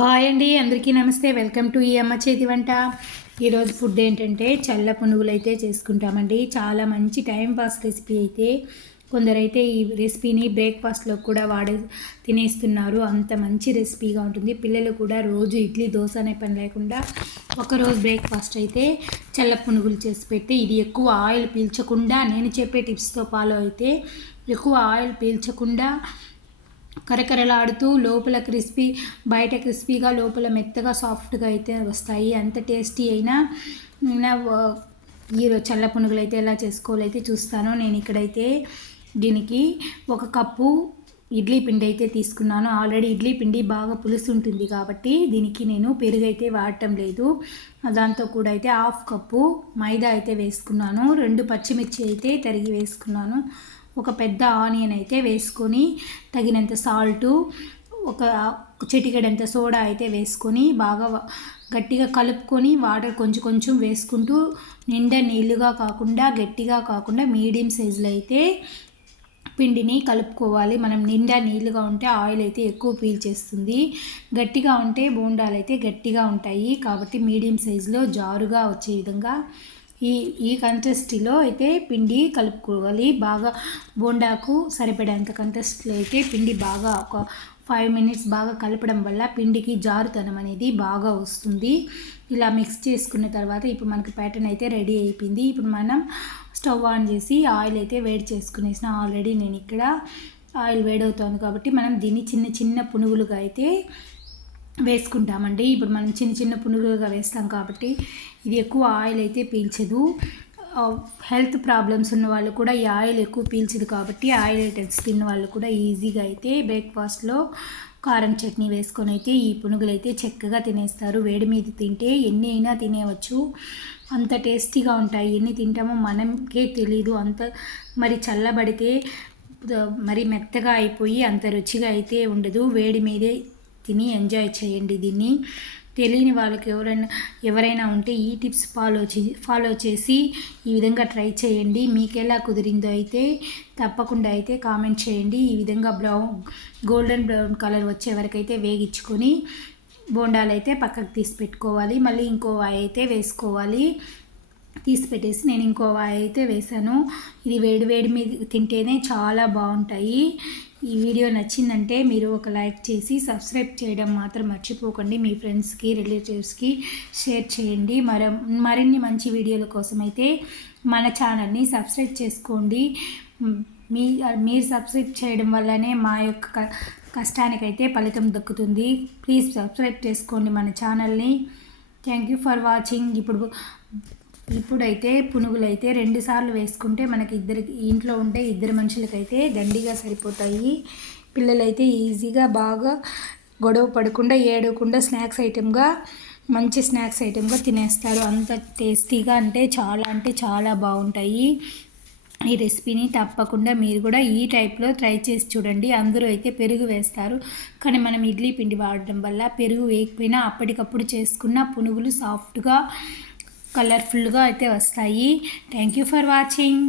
Hi అండి అందరికీ నమస్తే. వెల్కమ్ టు ఈ అమ్మ చేతి వంట. ఈరోజు ఫుడ్ ఏంటంటే చల్ల పునుగులు అయితే చేసుకుంటామండి. చాలా మంచి టైం పాస్ రెసిపీ అయితే. కొందరైతే ఈ రెసిపీని బ్రేక్ఫాస్ట్లో కూడా వాడే తినేస్తున్నారు. అంత మంచి రెసిపీగా ఉంటుంది. పిల్లలు కూడా రోజు ఇడ్లీ దోశ అనే పని లేకుండా ఒకరోజు బ్రేక్ఫాస్ట్ అయితే చల్ల పునుగులు చేసి పెట్టి ఇది ఎక్కువ ఆయిల్ పీల్చకుండా నేను చెప్పే టిప్స్తో ఫాలో అయితే ఎక్కువ ఆయిల్ పీల్చకుండా కరకరలాడుతూ లోపల క్రిస్పీ బయట క్రిస్పీగా లోపల మెత్తగా సాఫ్ట్గా అయితే వస్తాయి. అంత టేస్టీ అయినా ఈ చల్ల పునుగులు అయితే ఎలా చేసుకోవాలో అయితే చూస్తాను. నేను ఇక్కడైతే దీనికి ఒక కప్పు ఇడ్లీ పిండి అయితే తీసుకున్నాను. ఆల్రెడీ ఇడ్లీ పిండి బాగా పులుసు ఉంటుంది కాబట్టి దీనికి నేను పెరుగు అయితే వాడటం లేదు. దాంతో కూడా అయితే హాఫ్ కప్పు మైదా అయితే వేసుకున్నాను. రెండు పచ్చిమిర్చి అయితే తరిగి వేసుకున్నాను. ఒక పెద్ద ఆనియన్ అయితే వేసుకొని తగినంత సాల్టు ఒక చిటికెడంత సోడా అయితే వేసుకొని బాగా గట్టిగా కలుపుకొని వాటర్ కొంచెం కొంచెం వేసుకుంటూ నిండా నీళ్ళుగా కాకుండా గట్టిగా కాకుండా మీడియం సైజులో అయితే పిండిని కలుపుకోవాలి. మనం నిండా నీళ్ళుగా ఉంటే ఆయిల్ అయితే ఎక్కువ పీల్చేస్తుంది గట్టిగా ఉంటే బోండాలు అయితే గట్టిగా ఉంటాయి. కాబట్టి మీడియం సైజులో జారుగా వచ్చే విధంగా ఈ ఈ కంటెస్టీలో అయితే పిండి కలుపుకోవాలి. బాగా బోండాకు సరిపడేంత కంటెస్ట్లో అయితే పిండి బాగా ఒక ఫైవ్ మినిట్స్ బాగా కలపడం వల్ల పిండికి జారుతనం అనేది బాగా వస్తుంది. ఇలా మిక్స్ చేసుకున్న తర్వాత ఇప్పుడు మనకి ప్యాటర్న్ అయితే రెడీ అయిపోయింది. ఇప్పుడు మనం స్టవ్ ఆన్ చేసి ఆయిల్ అయితే వేడి చేసుకునేసిన ఆల్రెడీ నేను ఇక్కడ ఆయిల్ వేడవుతోంది కాబట్టి మనం దీన్ని చిన్న చిన్న పునుగులుగా అయితే వేసుకుంటామండి. ఇప్పుడు మనం చిన్న చిన్న పునుగులుగా వేస్తాం కాబట్టి ఇది ఎక్కువ ఆయిల్ అయితే పీల్చదు. హెల్త్ ప్రాబ్లమ్స్ ఉన్న వాళ్ళు కూడా ఈ ఆయిల్ ఎక్కువ పీల్చదు కాబట్టి ఆయిల్ ఐటమ్స్ తిన్న వాళ్ళు కూడా ఈజీగా అయితే బ్రేక్ఫాస్ట్లో కారం చట్నీ వేసుకొని అయితే ఈ పునుగులు అయితే చక్కగా తినేస్తారు. వేడి మీద తింటే ఎన్ని అయినా తినేవచ్చు అంత టేస్టీగా ఉంటాయి. ఎన్ని తింటామో మనకే తెలీదు. అంత మరి చల్లబడితే మరి మెత్తగా అయిపోయి అంత రుచిగా అయితే ఉండదు. వేడి మీదే తిని ఎంజాయ్ చేయండి దీన్ని. తెలియని వాళ్ళకి ఎవరైనా ఎవరైనా ఉంటే ఈ టిప్స్ ఫాలో చే ఫాలో చేసి ఈ విధంగా ట్రై చేయండి. మీకు ఎలా కుదిరిందో అయితే తప్పకుండా అయితే కామెంట్ చేయండి. ఈ విధంగా బ్రౌన్ గోల్డెన్ బ్రౌన్ కలర్ వచ్చే వరకైతే వేగించుకొని బోండాలు అయితే పక్కకు తీసి పెట్టుకోవాలి. మళ్ళీ ఇంకో అయితే వేసుకోవాలి. తీసి పెట్టేసి నేను ఇంకో అయితే వేసాను ఇది వేడి వేడి మీద తింటేనే చాలా బాగుంటాయి. ఈ వీడియో నచ్చిందంటే మీరు ఒక లైక్ చేసి సబ్స్క్రైబ్ చేయడం మాత్రం మర్చిపోకండి. మీ ఫ్రెండ్స్కి రిలేటివ్స్కి షేర్ చేయండి. మర మరిన్ని మంచి వీడియోల కోసం అయితే మన ఛానల్ని సబ్స్క్రైబ్ చేసుకోండి. మీ మీరు సబ్స్క్రైబ్ చేయడం వల్లనే మా యొక్క కష్టానికైతే ఫలితం దక్కుతుంది. ప్లీజ్ సబ్స్క్రైబ్ చేసుకోండి మన ఛానల్ని. Thank you for watching. ఇప్పుడు ఇప్పుడైతే పునుగులైతే రెండు సార్లు వేసుకుంటే మనకి ఇద్దరికి ఇంట్లో ఉంటే ఇద్దరు మనుషులకైతే దండిగా సరిపోతాయి. పిల్లలైతే ఈజీగా బాగా గొడవ పడకుండా ఏడవకుండా స్నాక్స్ ఐటెంగా మంచి స్నాక్స్ ఐటెంగా తినేస్తారు. అంత టేస్టీగా అంటే చాలా అంటే చాలా బాగుంటాయి. ఈ రెసిపీని తప్పకుండా మీరు కూడా ఈ టైప్లో ట్రై చేసి చూడండి. అందరూ అయితే పెరుగు వేస్తారు. కానీ మనం ఇడ్లీ పిండి వాడడం వల్ల పెరుగు వేయకపోయినా అప్పటికప్పుడు చేసుకున్న పునుగులు సాఫ్ట్గా కలర్ఫుల్గా అయితే వస్తాయి. Thank you for watching.